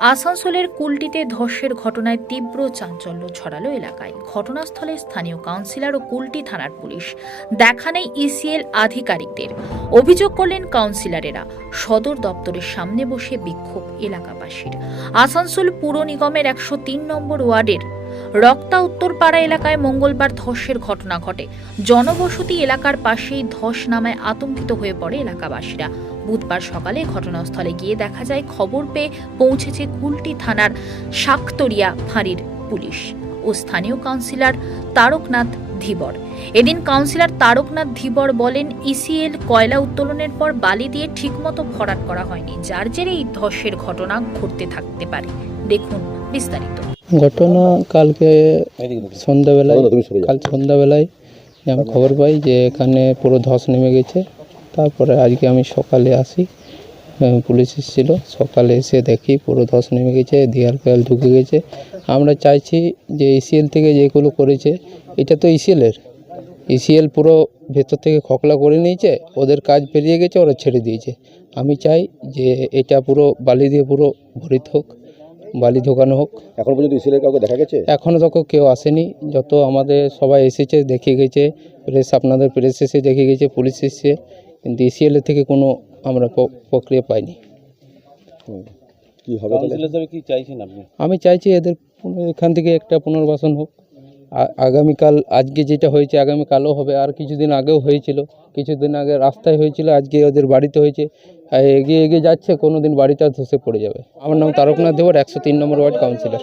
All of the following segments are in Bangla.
আসানসোলের কুলটিতে ধসের ঘটনায় তীব্র চাঞ্চল্য ছড়ালো এলাকায়। ঘটনাস্থলে স্থানীয় কাউন্সিলর ও কুলটি থানার পুলিশ। দেখা নেই ইসিএল আধিকারিকদের। অভিযোগ করলেন কাউন্সিলরেরা। সদর দপ্তরের সামনে বসে বিক্ষোভ এলাকাবাসীর। আসানসোল পুর নিগমের একশো তিন নম্বর ওয়ার্ডের রক্তা উত্তরপাড়া এলাকায় মঙ্গলবার ধসের ঘটনা ঘটে। জনবসতি এলাকার পাশেই ধস নামায় আতঙ্কিত হয়ে পড়ে এলাকাবাসীরা। বুধবার সকালে ঘটনাস্থলে গিয়ে দেখা যায় খবর পেয়ে পৌঁছেছে কুলটি থানার শাকতরিয়া ফাঁড়ির পুলিশ ও স্থানীয় কাউন্সিলর তারকনাথ ধীবর। এদিন কাউন্সিলর তারকনাথ ধীবর বলেন ইসিএল কয়লা উত্তোলনের পর বালি দিয়ে ঠিকমতো ভরাট করা হয়নি। যার জেরে এই ধসের ঘটনা ঘটতে থাকতে পারে। দেখুন বিস্তারিত। ঘটনা কালকে সন্ধ্যাবেলায় কাল সন্ধ্যাবেলায় আমি খবর পাই যে এখানে পুরো ধস নেমে গেছে। তারপরে আজকে আমি সকালে আসি পুলিশ এসেছিল। সকালে এসে দেখি পুরো ধস নেমে গেছে দেয়াল ফেয়াল ঢুকে গেছে। আমরা চাইছি যে ইসিএল থেকে যেগুলো করেছে এটা তো ইসিএলের ইসিএল পুরো ভেতর থেকে খকলা করে নিয়েছে ওদের কাজ পেরিয়ে গেছে ওরা ছেড়ে দিয়েছে। আমি চাই যে এটা পুরো বালি দিয়ে পুরো ভরিত হোক বালি ঢোকানো হোক। এখন পর্যন্ত ইসিলের কাউকে দেখা গেছে? এখনও তো কেউ আসেনি। যত আমাদের সবাই এসেছে দেখে গেছে প্রেস আপনাদের প্রেস এসে দেখে গেছে পুলিশ এসেছে। কিন্তু ইসিএল থেকে কোনো আমরা প্রক্রিয়া পাইনি। কি হবে কি চাইছেন আপনি? আমি চাইছি এদের এখান থেকে একটা পুনর্বাসন হোক। আগামীকাল আজকে যেটা হয়েছে আগামীকালও হবে। আর কিছুদিন আগেও হয়েছিল। কিছুদিন আগে রাস্তায় হয়েছিল আজকে ওদের বাড়িতে হয়েছে। আর এগিয়ে এগিয়ে যাচ্ছে কোনো দিন বাড়িটা ধসে পড়ে যাবে। আমার নাম তারকনাথ দেবর একশো তিন নম্বর ওয়ার্ড কাউন্সিলর।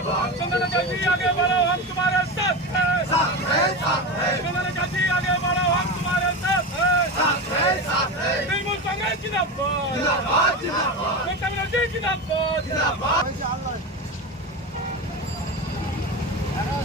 आगे बढ़ो हम तुम्हारे साथ हैं साथ हैं साथ हैं विमल गाजी आगे बढ़ो हम तुम्हारे साथ हैं साथ हैं साथ हैं तृणमूल कांग्रेस जिंदाबाद जिंदाबाद जिंदाबाद ममता बनर्जी जिंदाबाद जिंदाबाद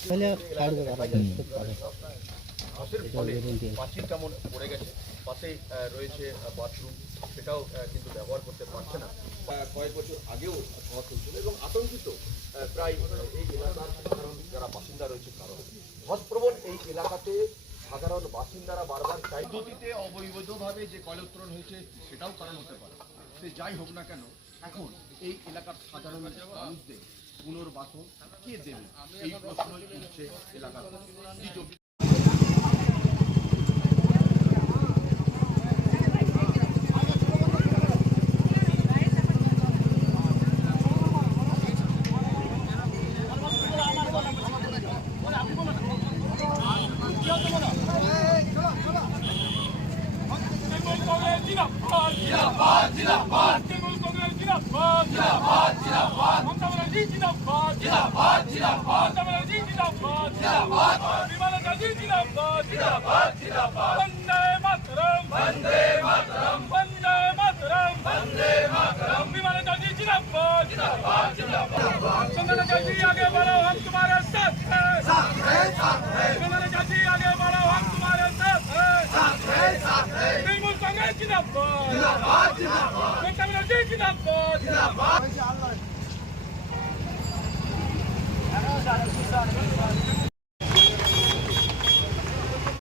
তাহলে ছাড়বে কারা দেখতে পারে পাঁচিল কেমন পড়ে গেছে পাশেই রয়েছে বাথরুম সেটাও কিন্তু ব্যবহার করতে পারছে না। কয়েক বছর আগেও হয়েছিল এবং আতঙ্কিত প্রায় এই এলাকার সাধারণ যারা বাসিন্দা রয়েছে কারণ ধসপ্রবণ এই এলাকাতে সাধারণ বাসিন্দারা বারবার চাই দুটিতে অবৈধভাবে যে কয়লা উত্তোলন হয়েছে সেটাও কারণ হতে পারে। সে যাই হোক না কেন এখন এই এলাকার সাধারণ মানুষদের পুনর্বাসন কে দেবে? এই প্রশ্নই উঠছে এলাকার দ্বিতীয় তৃণমূল কংগ্রেস জিন্দাবাদ জিন্দাবাদ জিন্দাবাদ তৃণমূল কংগ্রেস জিন্দাবাদ জিন্দাবাদ জিন্দাবাদ মমতা ব্যানার্জি জিন্দাবাদ জিন্দাবাদ জিন্দাবাদ মমতা ব্যানার্জি জিন্দাবাদ জিন্দাবাদ বিমলা গান্ধী জিন্দাবাদ জিন্দাবাদ জিন্দাবাদ বন্দে মাতরম বন্দে মাতরম বন্দে মাতরম বন্দে মাতরম বিমলা গান্ধী জিন্দাবাদ জিন্দাবাদ জিন্দাবাদ বিমলা গান্ধী आगे बढ़ो हम तुम्हारे साथ हैं साथ हैं साथ हैं विमला गांधी आगे बढ़ो हम तुम्हारे साथ हैं साथ हैं साथ हैं तृणमूल कांग्रेस जिंदाबाद जिंदाबाद जिंदाबाद ममता बनर्जी जिंदाबाद जिंदाबाद 下来下来下来